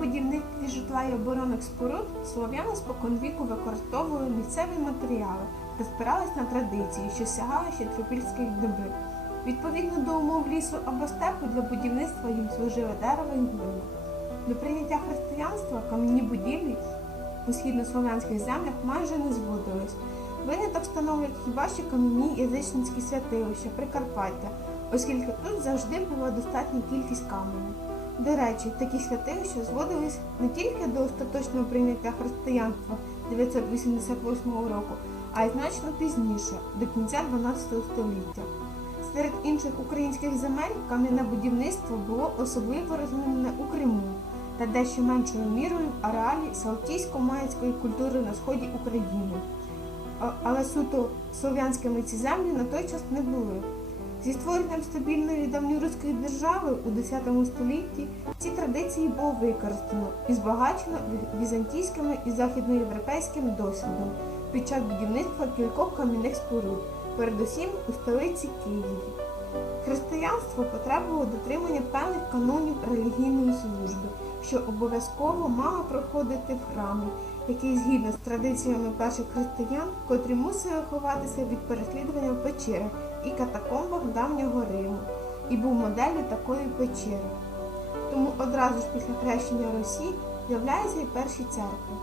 будівництві житла і оборонних споруд слов'яни споконвіку використовували місцеві матеріали та спирались на традиції, що сягали ще трипільських доби. Відповідно до умов лісу або степу для будівництва їм служили дерево і глина. До прийняття християнства кам'яні будівлі у східнослов'янських землях майже не зводились. Виняток становлять хіба що кам'яні язичницькі святилища Прикарпаття, оскільки тут завжди була достатня кількість каменю. До речі, такі святилища зводились не тільки до остаточного прийняття християнства 988 року, а й значно пізніше, до кінця 12 століття. Серед інших українських земель кам'яне будівництво було особливо розвинене у Криму та дещо меншою мірою в ареалі салтійсько-маєцької культури на сході України. Але суто слов'янськими ці землі на той час не були. Зі створенням стабільної давньоруської держави у X столітті ці традиції було використано і збагачено ві- візантійським і західноєвропейським досвідом під час будівництва кількох кам'яних споруд, передусім у столиці Києві. Християнство потребувало дотримання певних канонів релігійної служби, що обов'язково мало проходити в храмі, який згідно з традиціями перших християн, котрі мусили ховатися від переслідування в печерах і катакомбах давнього Риму, і був моделлю такої печери. Тому одразу ж після хрещення Русі з'являються і перші церкви.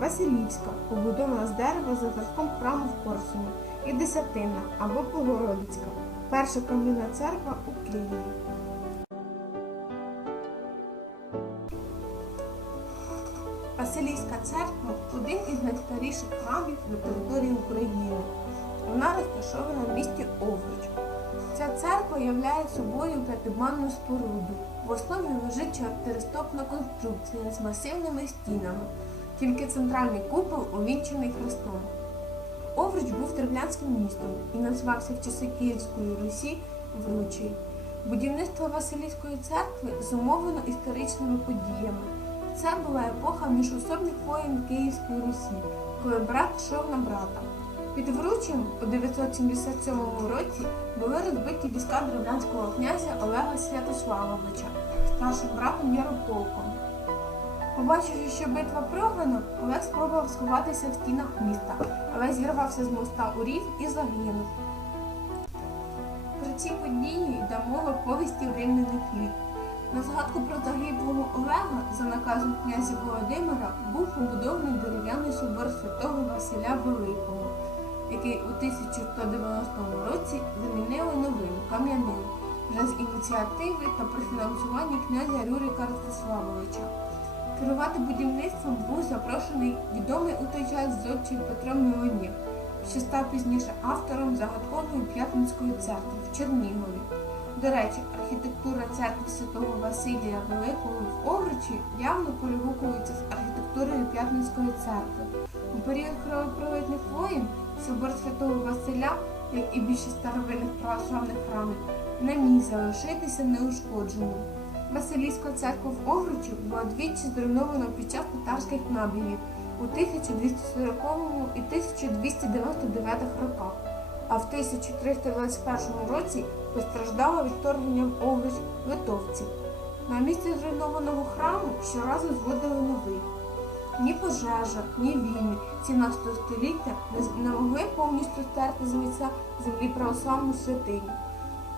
Василівська, побудована з дерева за зразком храму в Корсуні, і Десятина або Богородицька, перша кам'яна церква у Києві. Василівська церква один із найстаріших храмів на території України. Вона розташована в місті Овруч. Ця церква являє собою п'ятибанну споруду. В основі лежить чотиристопна конструкція з масивними стінами, тільки центральний купол увінчений хрестом. Овруч був древлянським містом і називався в часи Київської Русі Вручий. Будівництво Василівської церкви зумовлено історичними подіями. Це була епоха міжособних воєн Київської Русі, коли брат йшов на брата. Під Вручем у 977 році були розбиті війська древлянського князя Олега Святославовича, старшим братом Ярополком. Побачивши, що битва програна, Олег спробував сховатися в стінах міста, але зірвався з моста у рів і загинув. Про ці події в повісті «Римляний хліб». На згадку про загиблого Олега за наказом князя Володимира був побудований дерев'яний собор святого Василя Великого, який у 1190 році замінили новим кам'яним вже з ініціативи та при фінансуванні князя Рюрика Ростиславовича. Керувати будівництвом був запрошений відомий у той час зодчий Петро Миронів, що став пізніше автором загадкової П'ятницької церкви в Чернігові. До речі, архітектура церкви святого Василія Великого в Овручі явно перегукується з архітектурою П'ятницької церкви. У період кровопролитних воєн собор святого Василя, як і більшість старовинних православних храмів, не міг залишитися неушкодженим. Василійська церква в Овручі була двічі зруйнована під час татарських набігів у 1240 і 1299 роках, а в 1321 році постраждала від вторгнення в Овруч литовців. На місці зруйнованого храму щоразу зводили новий. Ні пожежа, ні війни 17 століття не могли повністю стерти з лиця землі православну святиню.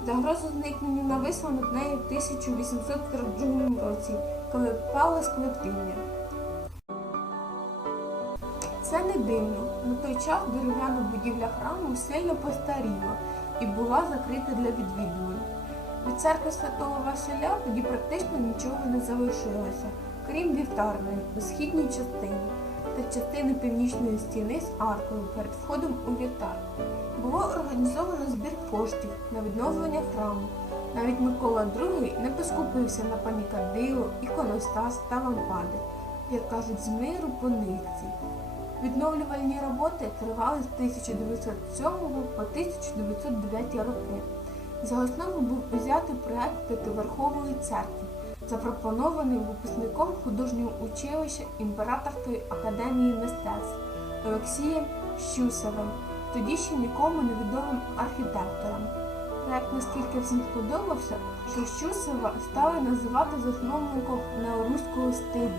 Загроза зникнення нависла над нею в 1842 році, коли впала скотиння. Це не дивно. На той час дерев'яна будівля храму сильно постаріла і була закрита для відвідувань. Від церкви святого Василя тоді практично нічого не залишилося, крім вівтарної у східній частині та частини північної стіни з аркою перед входом у вівтар. Було організовано збір коштів на відновлення храму. Навіть Микола II не поскупився на панікадило, іконостас та лампади, як кажуть, з миру по нитці. Відновлювальні роботи тривали з 1907 по 1909 роки. За основу був узятий проект п'ятиверхової церкви, запропонований випускником художнього училища Імператорської академії мистецтв Олексієм Щусевим, тоді ще нікому невідомим архітектором. проект настільки всім сподобався, що Щусева стали називати засновником неоруського стилю.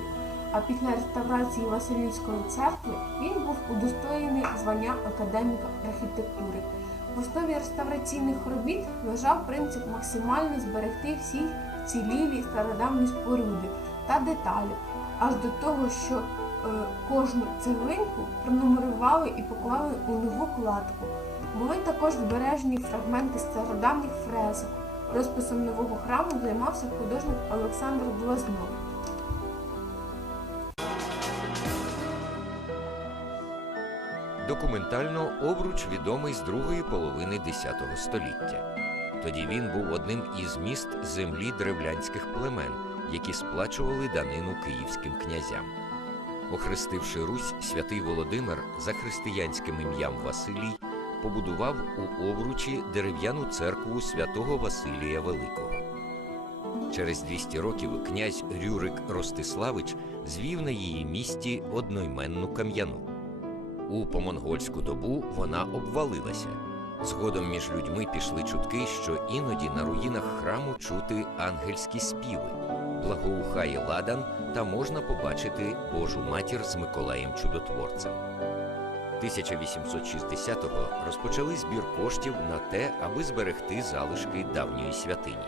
А після реставрації Василівської церкви він був удостоєний звання академіка архітектури. В основі реставраційних робіт лежав принцип максимально зберегти всі вцілілі стародавні споруди та деталі, аж до того, що е, кожну цеглинку пронумерували і поклали у нову кладку. Були також збережені фрагменти стародавніх фресок. Розписом нового храму займався художник Олександр Блазнов. Документально обруч відомий з другої половини X століття. Тоді він був одним із міст землі древлянських племен, які сплачували данину київським князям. Охрестивши Русь, святий Володимир за християнським ім'ям Василій побудував у обручі дерев'яну церкву святого Василія Великого. Через 200 років князь Рюрик Ростиславич звів на її місті одноіменну кам'яну. У помонгольську добу вона обвалилася. Згодом між людьми пішли чутки, що іноді на руїнах храму чути ангельські співи, благоухає ладан та можна побачити Божу матір з Миколаєм Чудотворцем. 1860-го розпочали збір коштів на те, аби зберегти залишки давньої святині.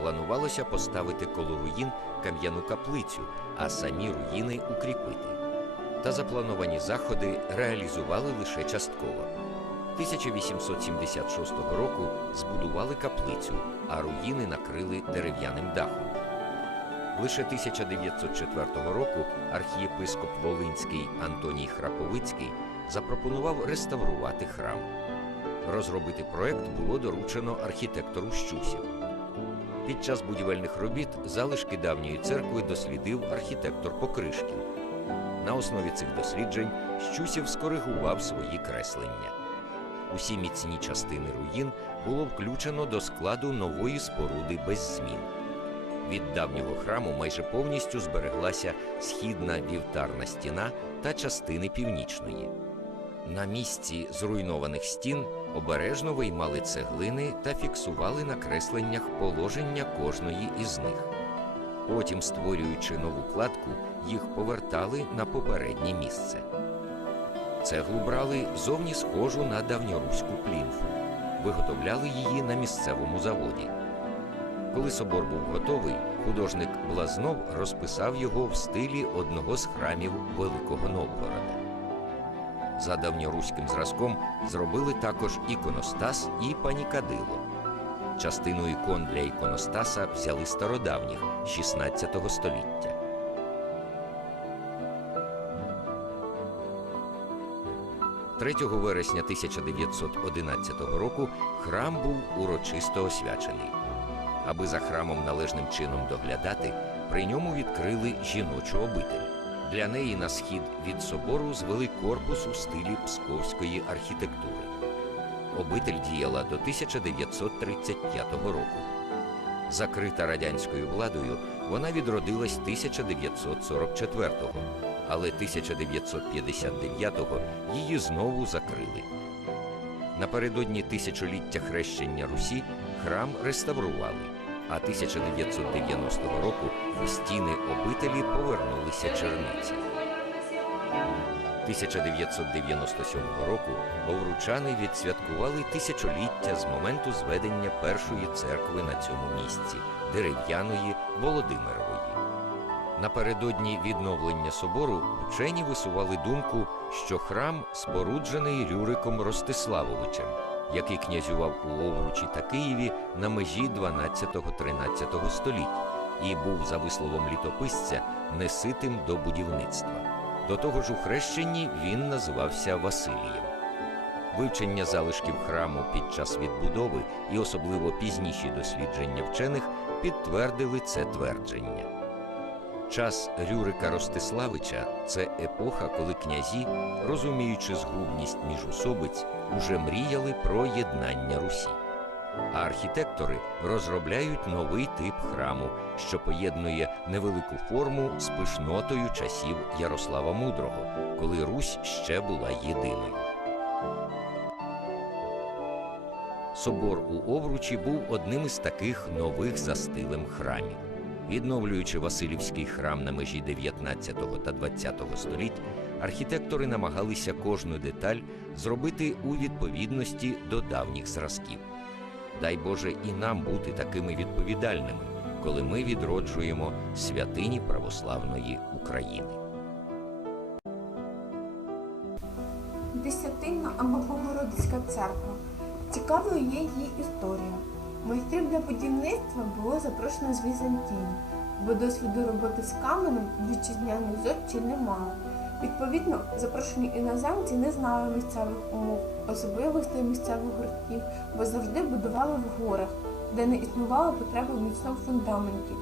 Планувалося поставити коло руїн кам'яну каплицю, а самі руїни укріпити та заплановані заходи реалізували лише частково. 1876 року збудували каплицю, а руїни накрили дерев'яним дахом. Лише 1904 року архієпископ Волинський Антоній Храповицький запропонував реставрувати храм. Розробити проект було доручено архітектору Щусів. Під час будівельних робіт залишки давньої церкви дослідив архітектор Покришкін. На основі цих досліджень Щусів скоригував свої креслення. Усі міцні частини руїн було включено до складу нової споруди без змін. Від давнього храму майже повністю збереглася східна вівтарна стіна та частини північної. На місці зруйнованих стін обережно виймали цеглини та фіксували на кресленнях положення кожної із них. Потім, створюючи нову кладку, їх повертали на попереднє місце. Цеглу брали зовні схожу на давньоруську плінфу, виготовляли її на місцевому заводі. Коли собор був готовий, художник Блазнов розписав його в стилі одного з храмів Великого Новгорода. За давньоруським зразком зробили також іконостас і панікадило. Частину ікон для іконостаса взяли стародавніх 16 століття. – 3 вересня 1911 року храм був урочисто освячений. Аби за храмом належним чином доглядати, при ньому відкрили жіночу обитель. Для неї на схід від собору звели корпус у стилі псковської архітектури. Обитель діяла до 1935 року. Закрита радянською владою, вона відродилась 1944-го, але 1959-го її знову закрили. Напередодні тисячоліття хрещення Русі храм реставрували, а 1990 року в стіни обителі повернулися черниці. 1997 року овручани відсвяткували тисячоліття з моменту зведення першої церкви на цьому місці дерев'яної Володимирової. Напередодні відновлення собору вчені висували думку, що храм споруджений Рюриком Ростиславовичем, який князював у Овручі та Києві на межі 12-13 століть і був, за висловом літописця, неситим до будівництва. До того ж, у хрещенні він називався Василієм. Вивчення залишків храму під час відбудови і особливо пізніші дослідження вчених підтвердили це твердження. Час Рюрика Ростиславича це епоха, коли князі, розуміючи згубність міжусобиць, уже мріяли про єднання Русі. А архітектори розробляють новий тип храму, що поєднує невелику форму з пишнотою часів Ярослава Мудрого, коли Русь ще була єдиною. Собор у Овручі був одним із таких нових за стилем храмів. Відновлюючи Василівський храм на межі 19 та 20 століть, архітектори намагалися кожну деталь зробити у відповідності до давніх зразків. Дай Боже і нам бути такими відповідальними, коли ми відроджуємо святині православної України. Десятинна або Богородицька церква. Цікавою є її історія. Майстрів для будівництва було запрошено з Візантії, бо досвіду роботи з каменем вітчизняних зодчі не мали. Відповідно, запрошені іноземці не знали місцевих умов, особливостей місцевих гуртів, бо завжди будували в горах, де не існувало потреби в міцному фундаменті.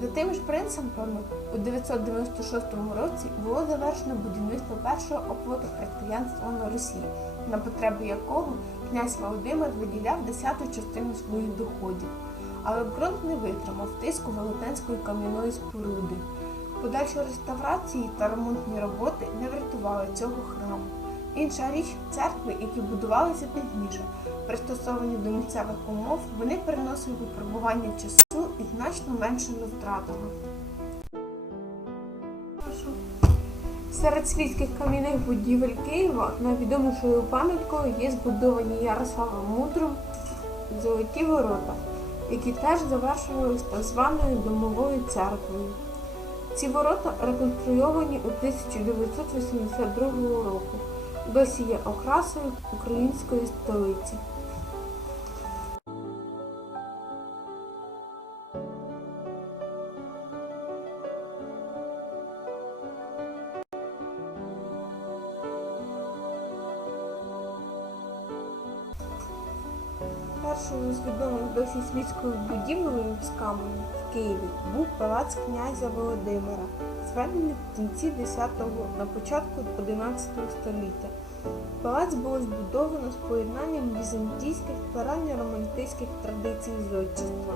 За тими ж принципами, у 996 році було завершено будівництво першого оплоту християнства на Русі, на потреби якого князь Володимир виділяв десяту частину своїх доходів. Але ґрунт не витримав тиску велетенської кам'яної споруди. Подальші реставрації та ремонтні роботи не врятували цього храму. Інша річ церкви, які будувалися пізніше, пристосовані до місцевих умов, вони переносили випробування часу і значно меншими втратами. Серед світських кам'яних будівель Києва найвідомішою пам'яткою є збудовані Ярославом Мудрим золоті ворота, які теж завершувалися так званою домовою церквою. Ці ворота реконструйовані у 1982 року. Досі є окрасою української столиці. Першою з відомих досі світською будівлею з каменю в Києві був палац князя Володимира, зведений в кінці 10-го на початку 11 століття. Палац було збудовано з поєднанням візантійських та ранньоромантичних традицій зодчества.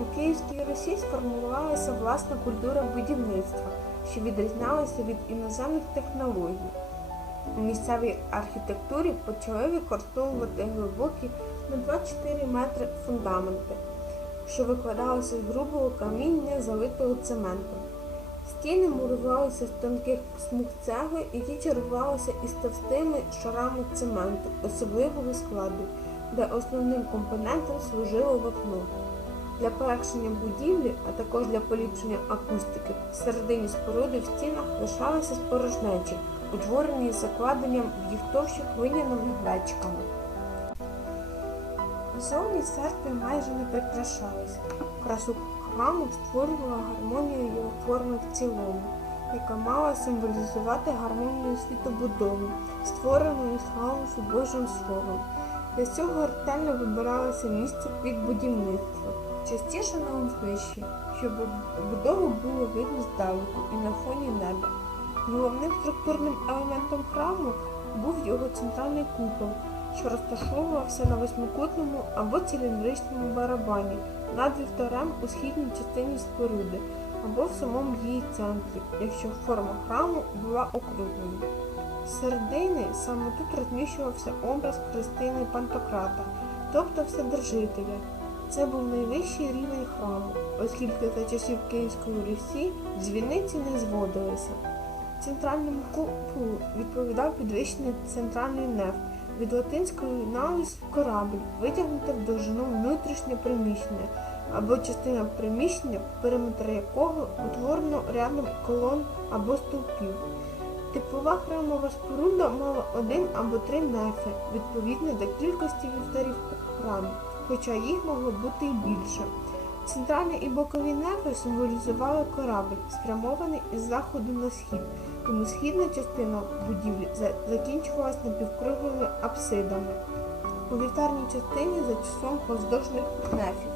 У Київській Русі сформувалася власна культура будівництва, що відрізнялася від іноземних технологій. У місцевій архітектурі почали використовувати глибокі на 24 метри фундаменти, що викладалися з грубого каміння, залитого цементом. Стіни мурувалися з тонких смуг цегли, які чергувалися із товстими шарами цементу особливого складу, де основним компонентом служило вапно. Для полегшення будівлі, а також для поліпшення акустики, всередині споруди в стінах лишалися спорожнечі, утворені закладенням в їх товщих глиняними глечиками. Зовні церкви майже не прикрашалися. Красу храму створювала гармонія його форми в цілому, яка мала символізувати гармонію світобудови, створеної з хаосу Божим Словом. Для цього ретельно вибиралося місце під будівництво, частіше на узвищі, щоб будову було видно здалеку і на фоні неба. Головним структурним елементом храму був його центральний купол, що розташовувався на восьмикутному або циліндричному барабані над вівтарем у східній частині споруди або в самому її центрі, якщо форма храму була округлою. Середини саме тут розміщувався образ Христини Пантократа, тобто Вседержителя. Це був найвищий рівень храму, оскільки за часів Київської Русі дзвіниці не зводилися. Центральному куполу відповідав підвищений центральний неф, від латинської навіс корабль, витягнути в довжину внутрішнє приміщення або частина приміщення, периметр якого утворено рядом колон або стовпів. Типова храмова споруда мала один або три нефи, відповідно до кількості вівтарів у храмі, хоча їх могло бути й більше. Центральні і бокові нефи символізували корабль, спрямований із заходу на схід, тому східна частина будівлі за- закінчувалась напівкруглими апсидами. У вівтарній частині за числом поздовжних нефів.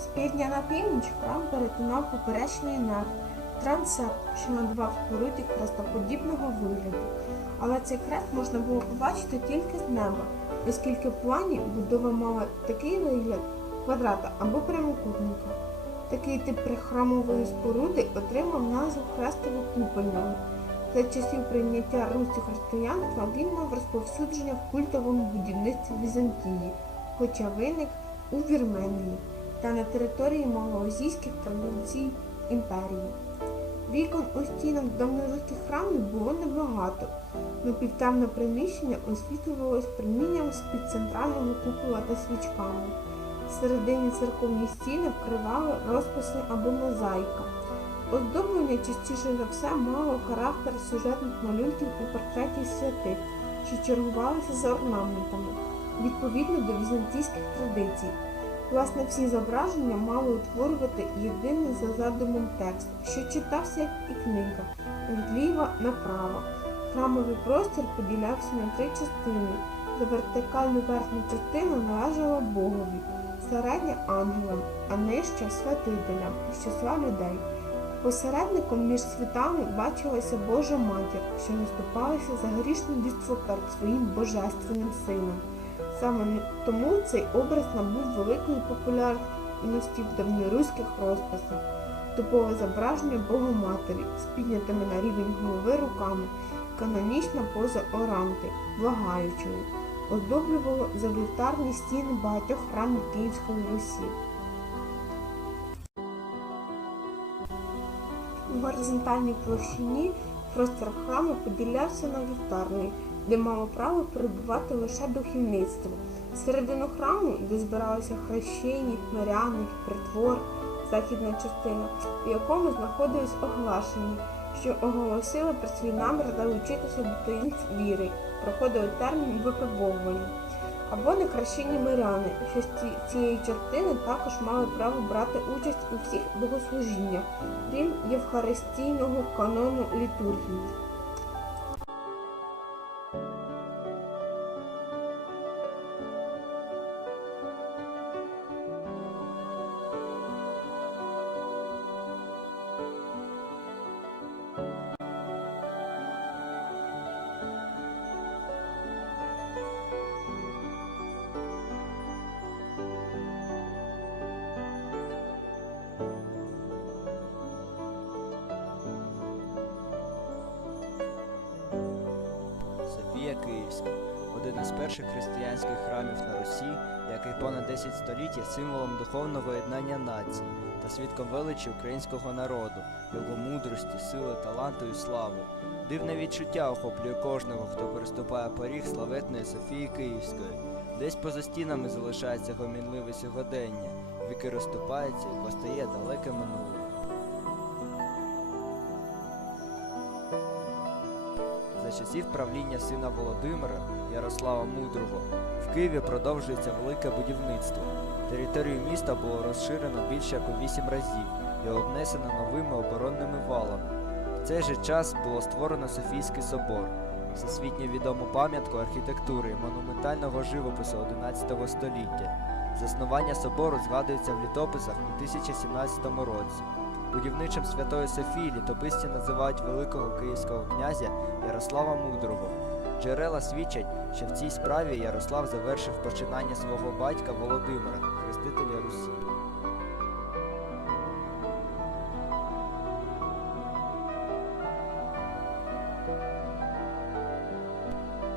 З півдня на північ храм перетинав поперечний неф, трансепт, що надавав споруді хрестоподібного вигляду. Але цей хрест можна було побачити тільки з неба, оскільки в плані будова мала такий вигляд квадрата або прямокутника. Такий тип прихрамової споруди отримав назву хрестово-купольного. За часів прийняття Русі християнства він мав розповсюдження в культовому будівництві Візантії, хоча виник у Вірменії та на території малоазійських провінцій імперії. Вікон у стінах давньоруських храмів було небагато. Напівтемне приміщення освітлювалось промінням з-під центрального купола та свічками. Всередині церковні стіни вкривали розписи або мозаїка. Оздоблення частіше за все мало характер сюжетних малюнків у портреті святих, що чергувалися за орнаментами, відповідно до візантійських традицій. Власне, всі зображення мали утворювати єдиний за задумом текст, що читався як і книга, зліва направо. Храмовий простір поділявся на три частини. За вертикальну верхню частину належала Богові, середня ангелам, а нижча святителям з числа людей. Посередником між світами бачилася Божа матір, що наступалася за грішне дійство перед своїм божественним сином. Саме тому цей образ набув великої популярності в давньоруських розписах. Типове зображення Богоматері з піднятими на рівень голови руками, канонічна поза оранти, благаючої, оздоблювало завівтарні стіни багатьох храмів Київської Русі. У горизонтальній площині простір храму поділявся на вівтарний, де мало право перебувати лише духовництво. Середину храму, де збиралися хрещені, хмиряни, притвор, західна частина, в якому знаходились оглашені, що оголосили про свій намір залучитися до таїнств віри, проходили термін випробовування. Або нехрещені миряни, що з цієї частини також мали право брати участь у всіх богослужіннях, крім євхаристійного канону літургії. Софія один із перших християнських храмів на Русі, який понад 10 століть є символом духовного єднання нації та свідком величі українського народу, його мудрості, сили, таланту і славу. Дивне відчуття охоплює кожного, хто переступає поріг славетної Софії Київської. Десь поза стінами залишається гомінливе сьогодення, віки розступаються і постає далеке минуле. Часів правління сина Володимира Ярослава Мудрого в Києві продовжується велике будівництво. Територію міста було розширено більше як у вісім разів і обнесено новими оборонними валами. В цей же час було створено Софійський собор, всесвітньо відому пам'ятку архітектури і монументального живопису XI століття. Заснування собору згадується в літописах у 1017 році. Будівничим Святої Софії літописці називають великого київського князя Ярослава Мудрого. Джерела свідчать, що в цій справі Ярослав завершив починання свого батька Володимира, хрестителя Русі.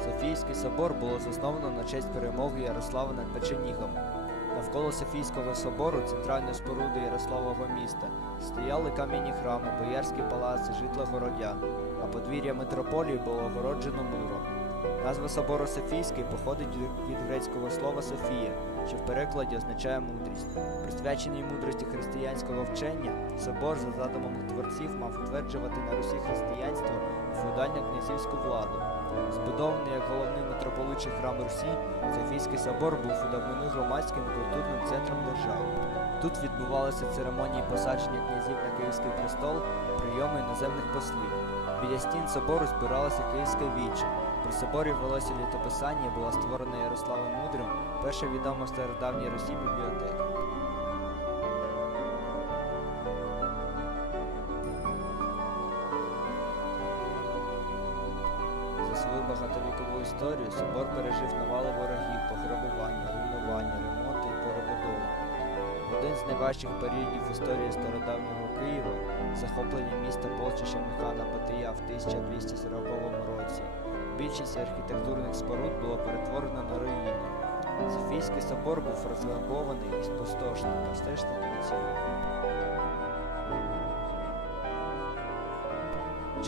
Софійський собор було засновано на честь перемоги Ярослава над Печенігом. Навколо Софійського собору, центральної споруди Ярославого міста, стояли кам'яні храми, боярські палаци, житла городян, а подвір'я митрополії було огороджено муром. Назва собору Софійський походить від- грецького слова Софія, що в перекладі означає мудрість. Присвячений мудрості християнського вчення, собор за задумом творців мав утверджувати на Русі християнство і феодальну князівську владу. Збудований як головний митрополитчий храм Русі, Софійський собор був у давнину громадським культурним центром держави. Тут відбувалися церемонії посадження князів на Київський престол, прийоми іноземних послів. Біля стін собору збиралося Київське віче. При соборі велося літописання була створена Ярославом Мудрим перша відома стародавній Русі бібліотека. Історію собор пережив навали ворогів, пограбування, руйнування, ремонти і перебудови. В один з найважчих періодів історії стародавнього Києва, захоплення міста полчищами хана Батия в 1240 році, більшість архітектурних споруд було перетворено на руїни. Софійський собор був розграбований і спустошений, та все ж таки.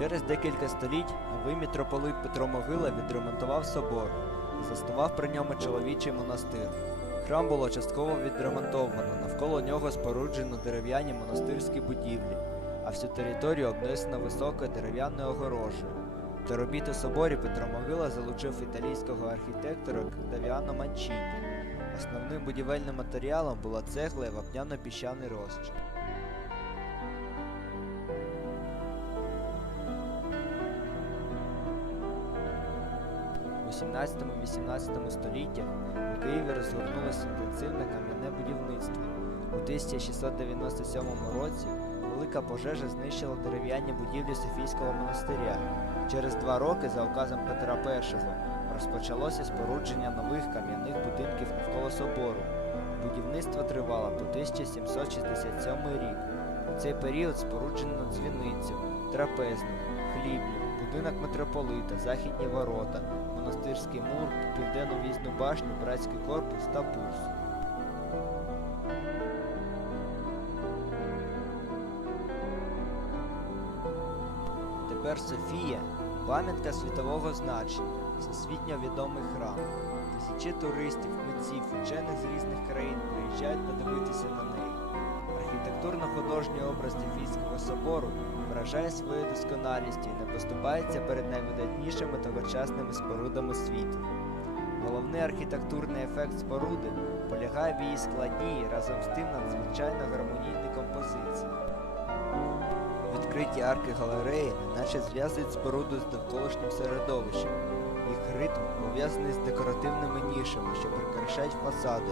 Через декілька століть новий митрополит Петро Могила відремонтував собор заснував при ньому чоловічий монастир. Храм було частково відремонтовано, навколо нього споруджено дерев'яні монастирські будівлі, а всю територію обнесено високою дерев'яною огорожею. До робіт соборі Петро Могила залучив італійського архітектора Давіано Манчіні. Основним будівельним матеріалом була цегла і вапняно-піщаний розчин. 17-18 століттях у Києві розгорнулося інтенсивне кам'яне будівництво. У 1697 році велика пожежа знищила дерев'яні будівлі Софійського монастиря. Через два роки за указом Петра І розпочалося спорудження нових кам'яних будинків навколо собору. Будівництво тривало по 1767 рік. У цей період споруджено дзвіницю, трапезну, хлібну, будинок митрополита, західні ворота, монастирський мур, південну в'їзну башню, братський корпус та бурсу. Тепер Софія пам'ятка світового значення, всесвітньо відомий храм. Тисячі туристів, митців, вчених з різних країн приїжджають подивитися на. Архітектурно-художній образ Тефійського собору вражає своєю досконалістю і не поступається перед найвидатнішими тогочасними спорудами світу. Головний архітектурний ефект споруди полягає в її складній разом з тим надзвичайно гармонійній композиції. Відкриті арки галереї наче зв'язують споруду з навколишнім середовищем. Їх ритм пов'язаний з декоративними нішами, що прикрашають фасади,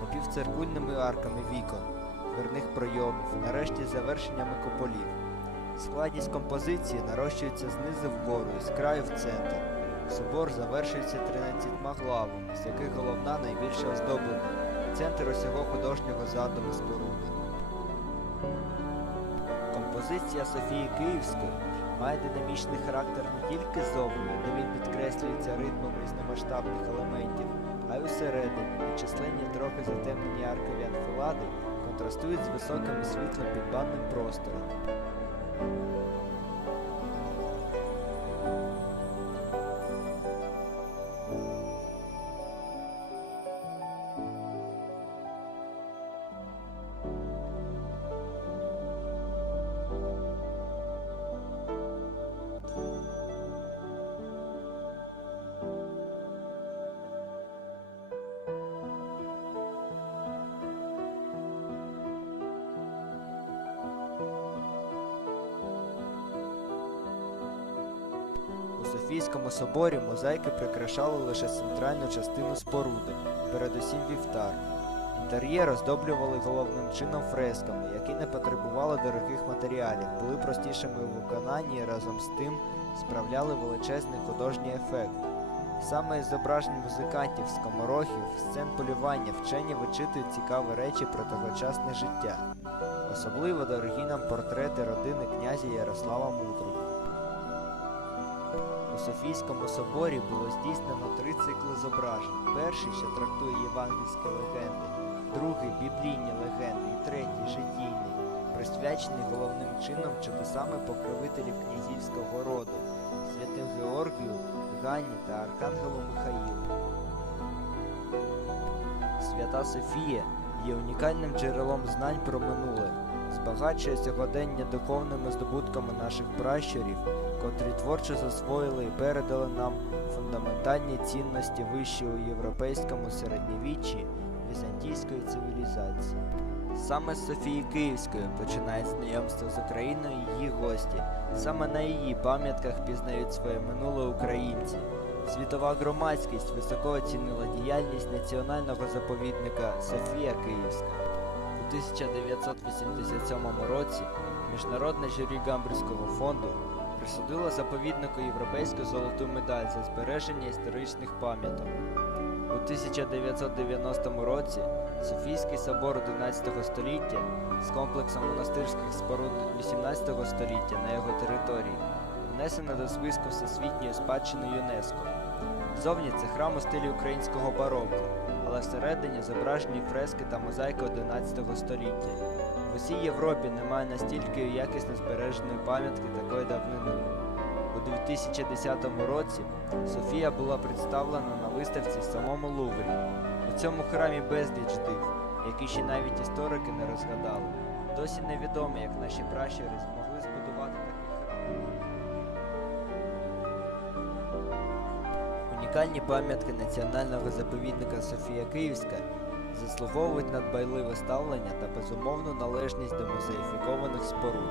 напівциркульними арками вікон, дверних пройомів, нарешті завершеннями куполів. Складність композиції нарощується знизу вгору і з краю в центр. Собор завершується 13 главами, з яких головна найбільше оздоблена, центр усього художнього задуму споруди. Композиція Софії Київської має динамічний характер не тільки зовні, де він підкреслюється ритмом різномасштабних елементів, а й усередині, численні трохи затемнені аркові анфілади контрастують з високим і світлим підбанним простором. Соборі мозаїки прикрашали лише центральну частину споруди, передусім вівтар. Інтер'єр оздоблювали головним чином фресками, які не потребували дорогих матеріалів, були простішими у виконанні і разом з тим справляли величезний художній ефект. Саме із зображень музикантів, скоморохів, сцен полювання вчені вичитують цікаві речі про тогочасне життя. Особливо дорогі нам портрети родини князя Ярослава Мудрого. Софійському соборі було здійснено три цикли зображень. Перший, що трактує євангельські легенди, другий біблійні легенди і третій житійний, присвячений головним чином чудесами покровителів князівського роду, святим Георгію, Ганні та Архангелу Михаїлу. Свята Софія є унікальним джерелом знань про минуле, збагачує сьогодення духовними здобутками наших пращурів, котрі творчо засвоїли і передали нам фундаментальні цінності вищі у європейському середньовіччі візантійської цивілізації. Саме з Софії Київської починає знайомство з Україною її гості. Саме на її пам'ятках пізнають своє минуле українці. Світова громадськість високо оцінила діяльність національного заповідника Софія Київська. У 1987 році міжнародне журі Гамбурзького фонду присудило заповіднику європейську золоту медаль за збереження історичних пам'яток. У 1990 році Софійський собор 11 століття з комплексом монастирських споруд 18 століття на його території внесено до списку Всесвітньої спадщини ЮНЕСКо. Зовні це храм у стилі українського бароко, але всередині зображені фрески та мозаїки 11 століття. В усій Європі немає настільки якісно збереженої пам'ятки такої давнини. У 2010 році Софія була представлена на виставці в самому Луврі. У цьому храмі безліч див, які ще навіть історики не розгадали. Досі невідомо, як наші пращури змогли Унікальні пам'ятки національного заповідника Софія Київська заслуговують на дбайливе ставлення та безумовну належність до музеїфікованих споруд.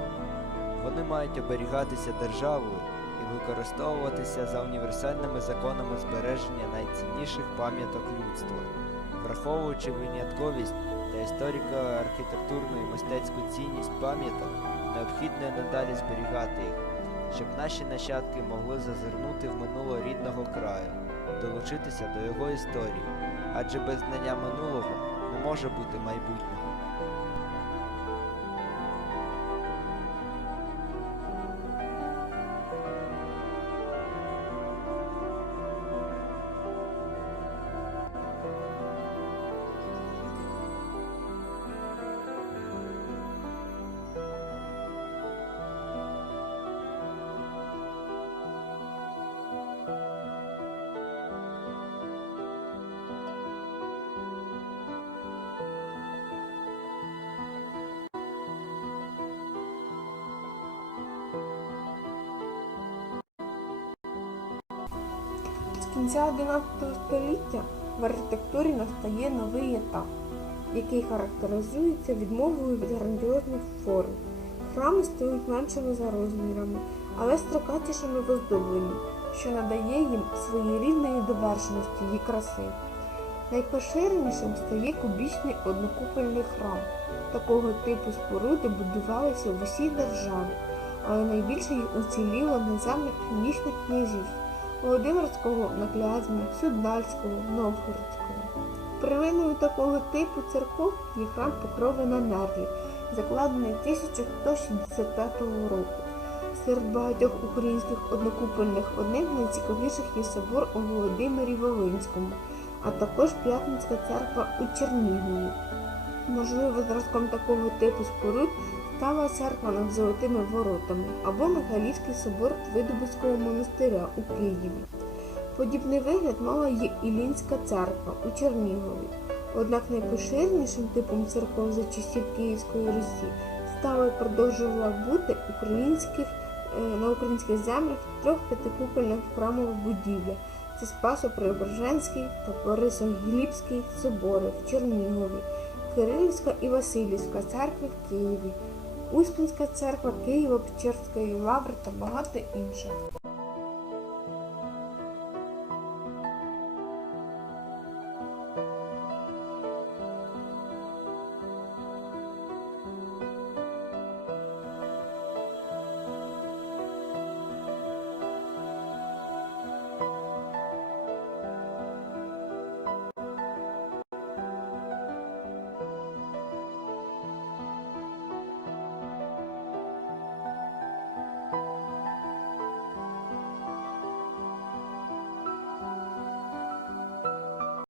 Вони мають оберігатися державою і використовуватися за універсальними законами збереження найцінніших пам'яток людства, враховуючи винятковість та історико-архітектурну і мистецьку цінність пам'яток, необхідно надалі зберігати їх, щоб наші нащадки могли зазирнути в минуло рідного краю, долучитися до його історії, адже без знання минулого не може бути майбутнього. Кінця 11 століття в архітектурі настає новий етап, який характеризується відмовою від грандіозних форм. Храми стають меншими за розмірами, але строкатішими в оздобленні, що надає їм своєрідної довершеності і краси. Найпоширенішим стає кубічний однокупольний храм. Такого типу споруди будувалися в усій державі, але найбільше їх уціліло на землях північних князівств. Володимирського на Клязьмі, Суднальського, Новгородського. Первиною такого типу церков є храм Покрови на Нерлі, закладений 1165 року. Серед багатьох українських однокупольних одним найцікавіших є собор у Володимирі Волинському, а також П'ятницька церква у Чернігові. Можливо, зразком такого типу споруд стала церква над золотими воротами або Михайлівський собор Видобицького монастиря у Києві. Подібний вигляд мала й Ілінська церква у Чернігові. Однак найпоширенішим типом церков за часів Київської Русі стала і продовжувала бути українських, е, на українських землях трьох п'ятикупольних храмових будівля. Це Спасо-Преображенський та Борисоглібський собори в Чернігові, Кирилівська і Васильівська церкви в Києві, Успенська церква Києво-Печерської лаври та багато інших.